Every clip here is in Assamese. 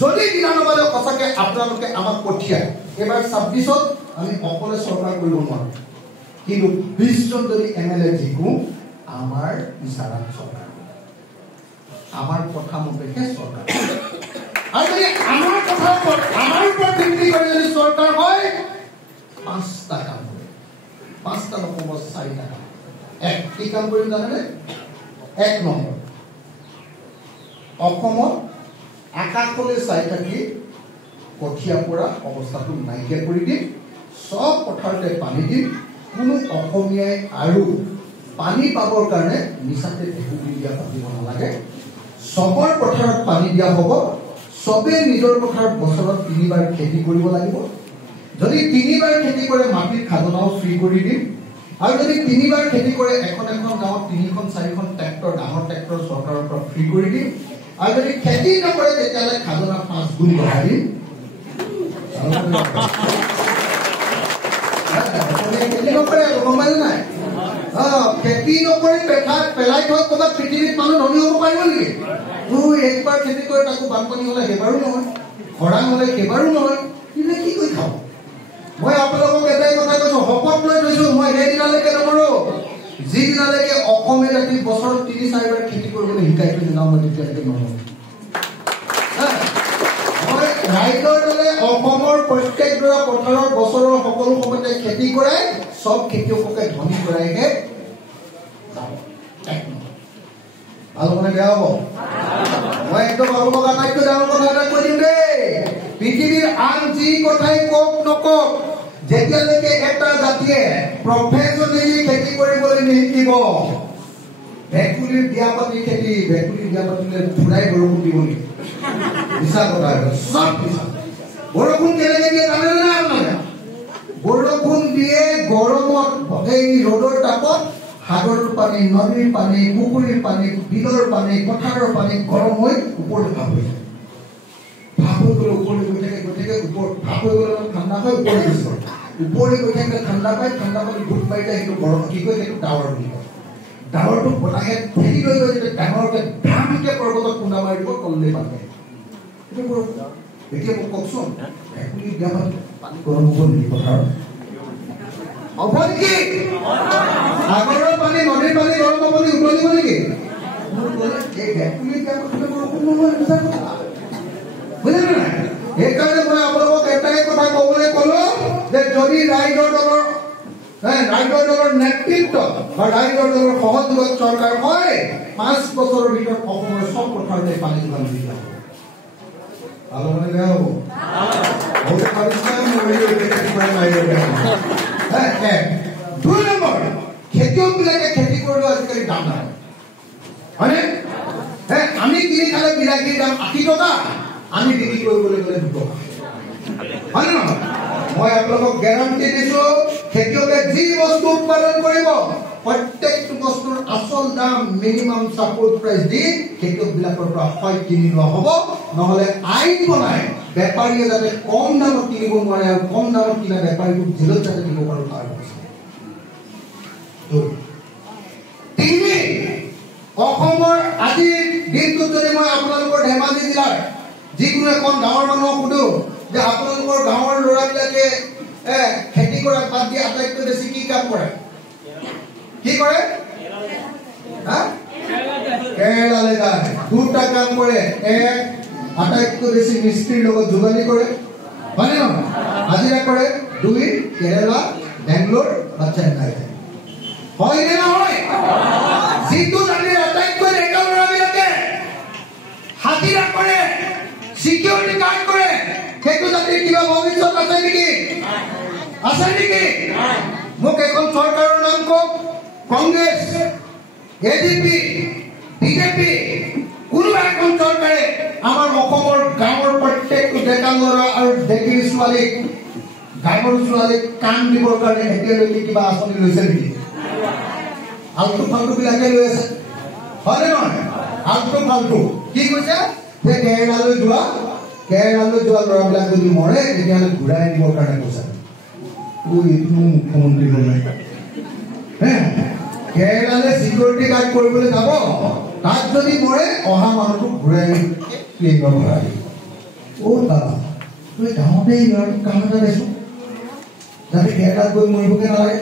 যদি বিধানসভালৈ সঁচাকৈ আপোনালোকে আমাক পঠিয়ায় এবাৰ 26ত আমি অকলে চৰকাৰ কৰিব নোৱাৰোঁ, কিন্তু 20 জন যদি MLA জিকো আমাৰ ইচাৰাত চৰকাৰ, আমাৰ কথা মতেহে চৰকাৰ। আৰু যদি আমাৰ কথা আমাৰ ওপৰত ভিত্তি কৰি যদি চৰকাৰ হয় 5টা কাম কৰে, 5টা নক'ব 4টা কাম। কি কাম কৰিম জানেনে? 1 নম্বৰ, অসমত আকাশলৈ চাই থাকি কঠীয়া পৰা অৱস্থাটো নাইকিয়া কৰি দিম, চব পথাৰতে পানী দিম, কোনো অসমীয়াই আৰু পানী পাবৰ কাৰণে মিছাতে ভেকুলী দিয়া পাতিব নালাগে, চবৰ পথাৰত পানী দিয়া হ'ব, চবে নিজৰ পথাৰত বছৰত 3বাৰ খেতি কৰিব লাগিব, যদি 3বাৰ খেতি কৰে মাটিৰ খাজনাও ফ্ৰী কৰি দিম, আৰু যদি 3বাৰ খেতি কৰে এখন গাঁৱত 3খন 4খন ট্ৰেক্টৰ ডাঙৰ ট্ৰেক্টৰ চৰকাৰৰ পৰা ফ্ৰী কৰি দিম, আৰু যদি খেতি নকৰে তেতিয়াহ'লে খাজনা 5 গুণ বঢ়াই দিম। খেতি নকৰে গম পাইছে নাই? খেতি নকৰি পেলাই থৈ ক'ৰবাত পৃথিৱীত মানুহ ধনী হ'ব পাৰিব নেকি? একবাৰ খেতি কৰে তাকো বানপানী হ'লে সেইবাৰো নহয়, খৰাং হ'লে সেইবাৰো নহয়, কিন্তু কি কৰি খাব? মই আপোনালোকক এটাই কথা কৈছো, শপত লৈ থৈছো, মই সেইদিনালৈকে নকৰো যিদিনালৈকে অসমে ৰাতি বছৰত 3-4বাৰ খেতি কৰিবলৈ শিকাই থৈ যাওঁ, মই তেতিয়ালৈকে নকৰো। মই ৰাইজৰ দলে অসমৰ প্ৰত্যেকডৰা পথাৰৰ বছৰৰ সকলো সময়তে খেতি কৰাই চব খেতিয়ককে ধনী কৰাইহে ভাল মানে বেয়া হ'ব। মই একদম আপোনালোকক আটাইতকৈ ডাঙৰ কথা এটা কৈ দিম দেই, পৃথিৱীৰ আন যি কথাই কওক নকওক, যেতিয়ালৈকে এটা জাতিয়ে প্ৰফেচনেলি খেতি কৰিবলৈ নিশিকিব, ভেকুলীৰ বিয়া পাতি খেতি, ভেকুলীৰ বিয়া পাতিলে ধুৰাই বৰষুণ দিব নেকি? মিছা কথা, চব মিছা। বৰষুণ কেনেকে দিয়ে জানে নে আপোনালোকে? বৰষুণ দিয়ে গৰমত, এই ৰ'দৰ তাপত সাগৰৰ পানী, নদীৰ পানী, পুখুৰীৰ পানী, বিলৰ পানী, পথাৰৰ পানী গৰম হৈ ওপৰলৈ ভাৱ হৈ যায়। ভাৱ হৈ গ'লে ওপৰলৈ গৈ থাকে, ওপৰত ভাৱ হৈ গ'লে ঠাণ্ডা হয়, ওপৰলৈ গুচি গ'ল, ওপৰলৈ গৈ থাকিলে ঠাণ্ডা পায়, ঠাণ্ডা পানী গোট মাৰি যায়, সেইটো গৰম কি কয়, সেইটো ডাৱৰ বুলি কয়। ডাৱৰটো বতাহে ঠেলি লৈ গৈ যেতিয়া ডাঙৰকে ধামকে পৰ্বতত খুন্দা মাৰি দিব, তললৈ পাতে। এতিয়া মোক কওকচোন, ভেকুলী বিয়া পানী গৰম হ'ব নেকি পথাৰত? হ'ব নেকি? সাগৰৰ পানী, নদীৰ পানী গৰম হ'ব নেকি? উতলিব নেকি? এই ভেকুলী বিয়া পাতিলে বৰষুণ নহয়, বুজিলে নাই? সেইকাৰণে মই আপোনালোকক এটাই কথা ক'বলৈ ক'লো যে যদি ৰাইজৰ দলৰ নেতৃত্ব বা ৰাইজৰ দলৰ সহযোগত চৰকাৰ হয়, 5 বছৰৰ ভিতৰত অসমৰ চব পথাৰতে পানী যোগান দিয়া হ'ব। ভাল মানে বেয়া হ'ব? দুই নম্বৰ, খেতিয়কবিলাকে খেতি কৰিলেও আজিকালি দাম নাই, হয়নে? আমি কিনি খালে বিলাহীৰ দাম 80 টকা, আমি বিক্ৰী কৰিবলৈ গ'লে 2 টকা, হয় নে নহয়? মই আপোনালোকক গেৰাণ্টি দিছো, খেতিয়কে যি বস্তু উৎপাদন কৰিব প্ৰত্যেকটো বস্তুৰ আচল দাম মিনিমাম ছাপোৰ্ট প্ৰাইচ দি খেতিয়কবিলাকৰ পৰা হয় কিনি লোৱা হ'ব, নহ'লে আইন বনাই বেপাৰীয়ে যাতে কম দামত কিনিব নোৱাৰে আৰু কম দামত কিনা বেপাৰীটোক জেলত যাতে দিব পাৰোঁ তাৰ ব্যৱস্থা। অসমৰ আজিৰ দিনটোত যদি মই আপোনালোকৰ ধেমাজি জিলাৰ যিকোনো এখন গাঁৱৰ মানুহক সুধো যে আপোনালোকৰ গাঁৱৰ ল'ৰাবিলাকে খেতি কৰা বাদ দি আটাইতকৈ বেছি কি কাম কৰে? কি কৰে? কেৰেলালৈ যায়, 2টা কাম কৰে। এক, আটাইতকৈ বেছি মিস্ত্ৰীৰ লগত যোগালী কৰে, হয় নে নহয়? হাজিৰা কৰে। 2, কেৰেলা, বেংগলোৰ বা চেন্নাই যায়, হয় নে নহয়? যিটো জাতিৰ আটাইতকৈ ডেকা ল'ৰাবিলাকে হাজিৰা কৰে, চিকিউৰিটি গাৰ্ড কৰে, সেইটো জাতিৰ কিবা ভৱিষ্যত আছে নেকি? আছে নেকি? মোক এখন চৰকাৰৰ নাম কওক। কংগ্ৰেছ, ADP, BJP, কোনোবা এখন চৰকাৰে আমাৰ অসমৰ গাঁৱৰ প্ৰত্যেকটো ডেকা ল'ৰা আৰু ডেকিৰ ছোৱালীক, গাঁৱৰ ছোৱালীক কাম দিবৰ কাৰণে এতিয়ালৈকে কিবা আঁচনি লৈছে নেকি? আল্টু ফাল্টু বিলাকে লৈ আছে, হয় নে নহয়? আল্টু ফাল্টু কি কৈছে যে কেৰেলালৈ যোৱা ল'ৰাবিলাক যদি মৰে তেতিয়াহ'লে ঘূৰাই দিবৰ কাৰণে কৈছে। মুখ্যমন্ত্ৰী হ'ল নাই, কেৰেলালৈ চিকিউৰিটি গাৰ্ড কৰিবলৈ যাব, তাত যদি মৰে অহা মানুহটোক ঘূৰাই প্লেনত ভৰাই দিব। অ' বাবা তুমি গাঁৱতে ল'ৰাটোক কাম এটা দেচোন যাতে কেৰেলাত গৈ মৰিবগে নালাগে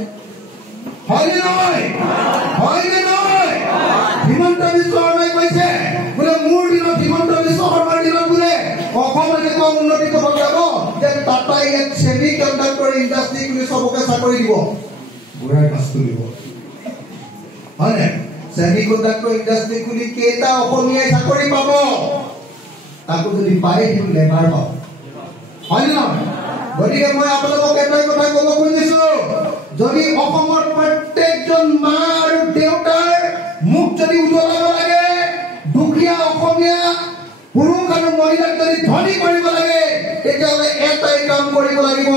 হয়নে নহয় হিমন্ত বিশ্ব শৰ্মাই কৈছে বোলে মোৰ দিনত হিমন্ত বিশ্ব শৰ্মাৰ দিনত বোলে অসম এনেকুৱা উন্নতি পথত যাব যে টাটাই ইয়াত ছেমি কণ্ডাক্টৰ ইণ্ডাষ্ট্ৰী বুলি চবকে চাকৰি দিব বুঢ়াই পাছ কৰিব হয়নে ছেমি কণ্ডাক্টৰ ইণ্ডাষ্ট্ৰী খুলি কেইটা অসমীয়াই চাকৰি পাব তাকো যদি পায় সেইটো লেবাৰ পাব হয়নে নহয় গতিকে মই আপোনালোকক এটাই কথা ক'ব খুজিছো যদি অসমৰ প্ৰত্যেকজন মা আৰু দেউতাৰ মুখ যদি উজ্বলাব লাগে দুখীয়া অসমীয়া পুৰুষ আৰু মহিলাক যদি ধনী কৰিব লাগে তেতিয়াহ'লে এটাই কাম কৰিব লাগিব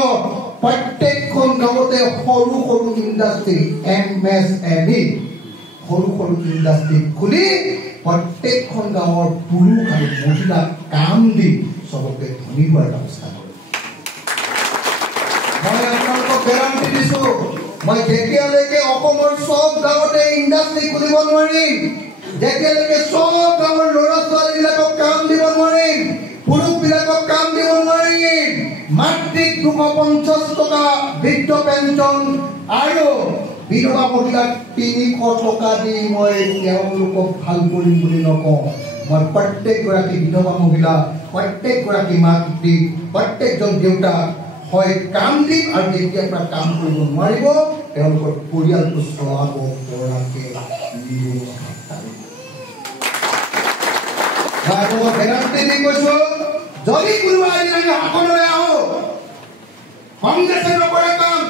প্ৰত্যেকখন গাঁৱতে সৰু সৰু ইণ্ডাষ্ট্ৰী MSME সৰু সৰু ইণ্ডাষ্ট্ৰী খুলি প্ৰত্যেকখন গাঁৱৰ পুৰুষ আৰু মহিলাক কাম দি চবকে ধনী হোৱাৰ ব্যৱস্থা কৰিব মই আপোনালোকক গেৰাণ্টি দিছো মই যেতিয়ালৈকে অসমৰ চব গাঁৱতে ইণ্ডাষ্ট্ৰী খুলিব নোৱাৰিম যেতিয়ালৈকে চব গাঁৱৰ ল'ৰা ছোৱালীবিলাকক কাম দিব নোৱাৰিম পুৰুষবিলাকক কাম দিব নোৱাৰিম মাতৃক 250 টকা বৃদ্ধ পেঞ্চন আৰু বিধৱা মহিলাক 300 টকা দি মই তেওঁলোকক ভাল কৰিম বুলি নকওঁ মই প্ৰত্যেকগৰাকী বিধৱা মহিলা প্ৰত্যেকগৰাকী মাতৃ প্ৰত্যেকজন দেউতাক হয় কাম দিম আৰু যেতিয়া পৰা কাম কৰিব নোৱাৰিব তেওঁলোকৰ পৰিয়ালটো চলাব পৰাকে গেৰাণ্টি দি কৈছো যদি কোনোবা এদিন সকলোৱে আহো কংগ্ৰেছে নকৰা কাম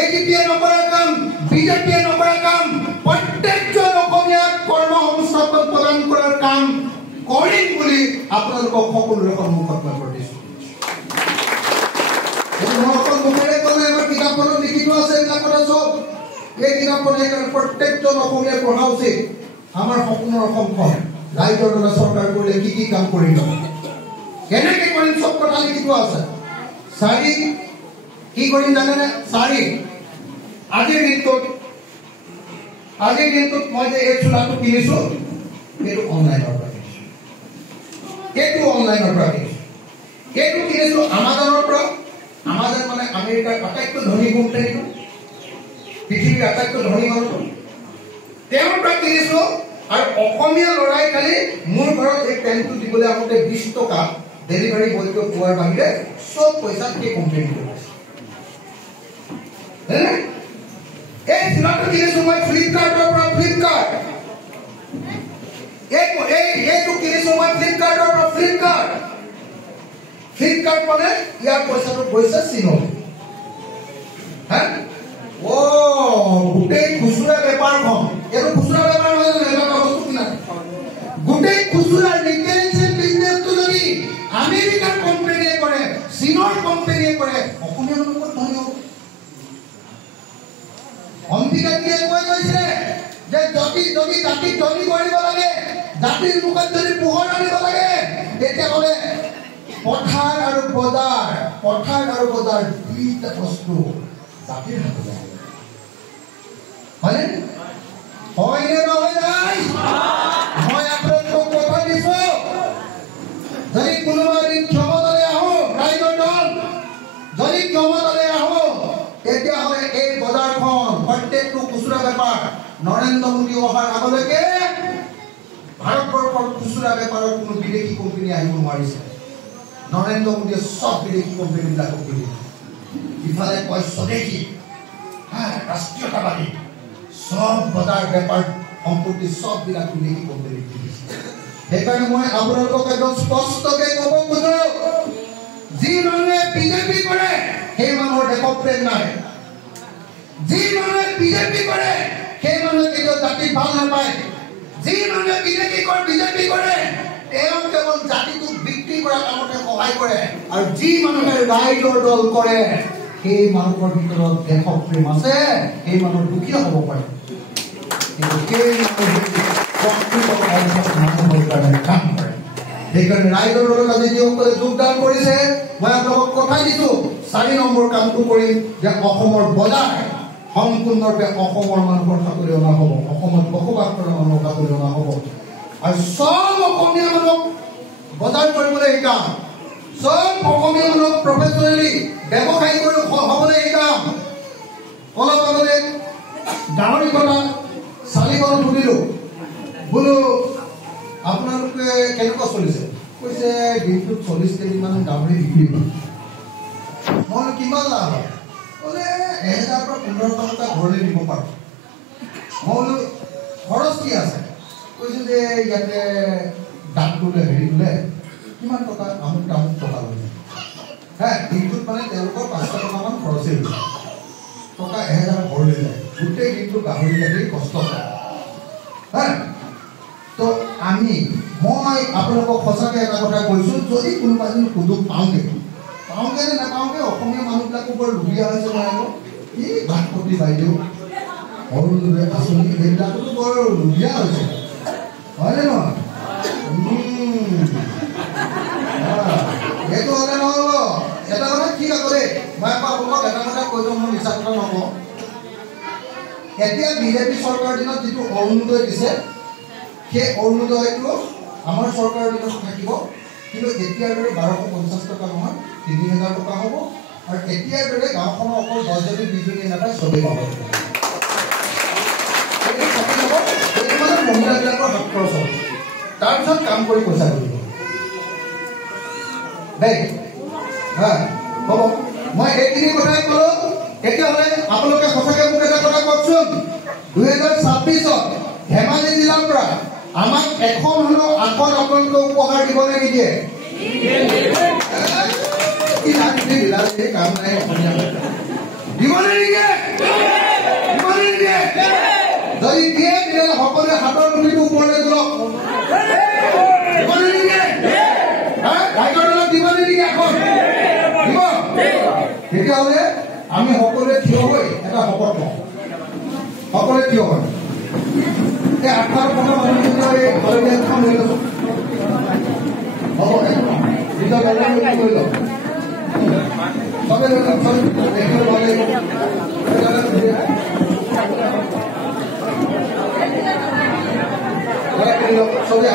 ADPয়ে নকৰা কাম BJPয়ে নকৰা কাম প্ৰত্যেকজন অসমীয়াক কৰ্ম সংস্থাপন প্ৰদান কৰাৰ কাম কৰিম বুলি আপোনালোকক সকলোৰে সন্মুখত মই প্ৰতিশ্ৰুতি কিতাপখনত লিখি থোৱা আছে এইবিলাক কথা চব এই কিতাপখনে প্ৰত্যেকজন অসমীয়াই পঢ়া উচিত আমাৰ সপোনৰ অসমখন ৰাইজৰ দ্বাৰা চৰকাৰ কৰিলে কি কি কাম কৰিম কেনেকে কৰিম চব কথা লিখি থোৱা আছে চাৰি কি কৰিম জানেনে চাৰি আজিৰ দিনটোত মই যে এই চোলাটো কিনিছো সেইটো অনলাইনৰ পৰা কিনিছো সেইটো কিনিছো আমাজনৰ পৰা আমাজন মানে আমেৰিকাৰ আটাইতকৈ ধনী কোম্পানীটো পৃথিৱীৰ আটাইতকৈ ধনী মানুহটো তেওঁৰ পৰা কিনিছো আৰু অসমীয়া ল'ৰাই খালি মোৰ ঘৰত এই পেণ্টটো দিবলৈ আহোঁতে 20 টকা ডেলিভাৰী বয়টো পোৱাৰ বাহিৰে চব পইচা সেই কোম্পানীটো পাইছে এই চোলাটো কিনিছো মই ফ্লিপকাৰ্টৰ পৰা এইটো কিনিছো মই ফ্লিপকাৰ্টৰ পৰা ফ্লিপকাৰ্ট মানে ইয়াৰ পইচাটো গৈছে চীনলৈ গোটেই খুচুৰা বেপাৰখন এইটো খুচুৰা বেপাৰ নহয় এটা বস্তু কিনা গোটেই খুচুৰা ৰিটেইল বিজনেছটো যদি আমেৰিকাৰ কোম্পানীয়ে কৰে চীনৰ কোম্পানীয়ে কৰে অসমীয়া মানুহ ক'ত ধনী হ'ব অম্বিকাজীয়ে কৈ গৈছে যে যদি জাতিক ধনী কৰিব লাগে জাতিৰ মুখত যদি পোহৰ আনিব লাগে তেতিয়াহ'লে পথাৰ আৰু বজাৰ দুইটা বস্তু জাতিৰ হাতত হয়নে নহয় নাই মই আপোনালোকক কথা দিছো যদি কোনোবা দিন ক্ষমতালৈ আহো ৰাইজৰ দল যদি ক্ষমতালৈ আহো তেতিয়াহ'লে এই বজাৰখন প্ৰত্যেকটো খুচুৰা বেপাৰ নৰেন্দ্ৰ মোদী অহাৰ আগলৈকে ভাৰতবৰ্ষৰ খুচুৰা বেপাৰৰ কোনো বিদেশী কোম্পানী আহিব নোৱাৰিছে নৰেন্দ্ৰ মোদীয়ে সব বিদেশী কোম্পানীবিলাকক দিলে ইফালে কয় স্বদেশী ৰাষ্ট্ৰীয়তাবাদী সব বজাৰ বেপাৰ সম্পত্তি সববিলাক বিদেশী কোম্পানীক দিছে সেইকাৰণে মই আপোনালোকক একদম স্পষ্টকৈ ক'ব খোজো যি মানুহে বিজেপি কৰে সেই মানুহৰ দেশপ্ৰেম নাই যি মানুহে বিজেপি কৰে সেই মানুহে কেতিয়াও জাতিক ভাল নাপায় যি মানুহে বিজেপি কৰে তেওঁ কেৱল জাতিটোক বিক্ৰী কৰা কামতে সহায় কৰে আৰু যি মানুহে ৰাইজৰ দল কৰে সেই মানুহৰ ভিতৰত দেশপ্ৰেম আছে সেই মানুহ দুখীয়া হ'ব পাৰে কিন্তু সেই সেইকাৰণে ৰাইজৰ দলত আজি যিসকলে যোগদান কৰিছে মই আপোনালোকক কথা দিছো 4 নম্বৰ কামটো কৰিম যে অসমৰ বজাৰ সম্পূৰ্ণৰূপে অসমৰ মানুহৰ হাতলৈ অনা হ'ব অসমত বসবাস কৰা মানুহৰ হাতলৈ অনা হ'ব আৰু সব অসমীয়া মানুহক বজাৰ কৰিবলৈ শিকাম সব অসমীয়া মানুহ প্ৰফেচনেলি ব্যৱসায় কৰি হ'বলৈ এই কাম অলপ আগতে গাহৰি কটা চালিকণ সুধিলোঁ বোলো আপোনালোকে কেনেকুৱা চলিছে কৈছে দিনটোত 40 কেজিমান গাহৰি বিক্ৰী হয় মই কিমান লাভ হয় বোলে 1000 পৰা 1500 টকা ঘৰলৈ দিব পাৰোঁ মই বোলো খৰচ কি আছে কৈছে যে ইয়াতে দাঁত বোলে হেৰি বোলে কিমান টকা আমুক টকা লৈ যায় হ্যাঁ দিনটোত মানে তেওঁলোকৰ 500 টকামান খৰচেই হৈ টকা 1000 ঘৰলৈ যায় গোটেই দিনটো গাহৰি কাটি কষ্ট হয় হ্যাঁ তো মই আপোনালোকক সঁচাকৈ এটা কথা কৈছোঁ যদি কোনোবা এজন সুযোগ পাওঁগৈ নে নাপাওঁগৈ অসমীয়া মানুহবিলাকো বৰ লুবিয়া হৈছে নহয় এই ভাতপতি বাইদেউ অৰুণোদয় আঁচনি এইবিলাকতো বৰ লুবিয়া হৈছে হয়নে নহয় এইটো হ'লে নহ'ব এটা কথা ঠিক আকৌ দেই মই আপোনালোকক এটা কথা কৈ দিওঁ মই মিছা কথা নকওঁ এতিয়া বিজেপি চৰকাৰৰ দিনত যিটো অৰুণোদয় দিছে সেই অৰুণোদয়টো আমাৰ চৰকাৰৰ দিনত থাকিব কিন্তু এতিয়াৰ দৰে 1250 টকা নহয় 3000 টকা হ'ব আৰু এতিয়াৰ দৰে গাঁওখনৰ অকল 10 জনী 20 জনী নাপায় চবেই পাব এইটো মানে মহিলাবিলাকৰ হাত খৰচ হ'ব তাৰপিছত কাম কৰি পইচা দিব দেই হ্যাঁ হ'ব মই এইখিনি কথাই ক'লো তেতিয়াহ'লে আপোনালোকে সঁচাকৈ মোক এটা কথা কওকচোন 2026ত ধেমাজি জিলাৰ পৰা আমাক এখন হ'লেও আসন আপোনালোকে উপহাৰ দিব নে নিদিয়ে কাম নাই দিব নে নিদিয়ে যদি দিয়ে তেতিয়াহ'লে সকলোৱে হাতৰ মুঠিটো ওপৰলৈ তোলক দিব নে নিদিয়ে ৰাইজৰ দিব নে নিদিয়ে এখন দিব তেতিয়াহ'লে আমি সকলোৱে থিয় হৈ এটা শপত লওঁ সকলোৱে থিয় হয় এই 18 15 মানুহজনীৰ এই হালধীয়াখন লৈ ল'ব হ'ব নিজৰ বেলেগ লৈ লওক চবে লৈ লওক দেখিব ভালে চবে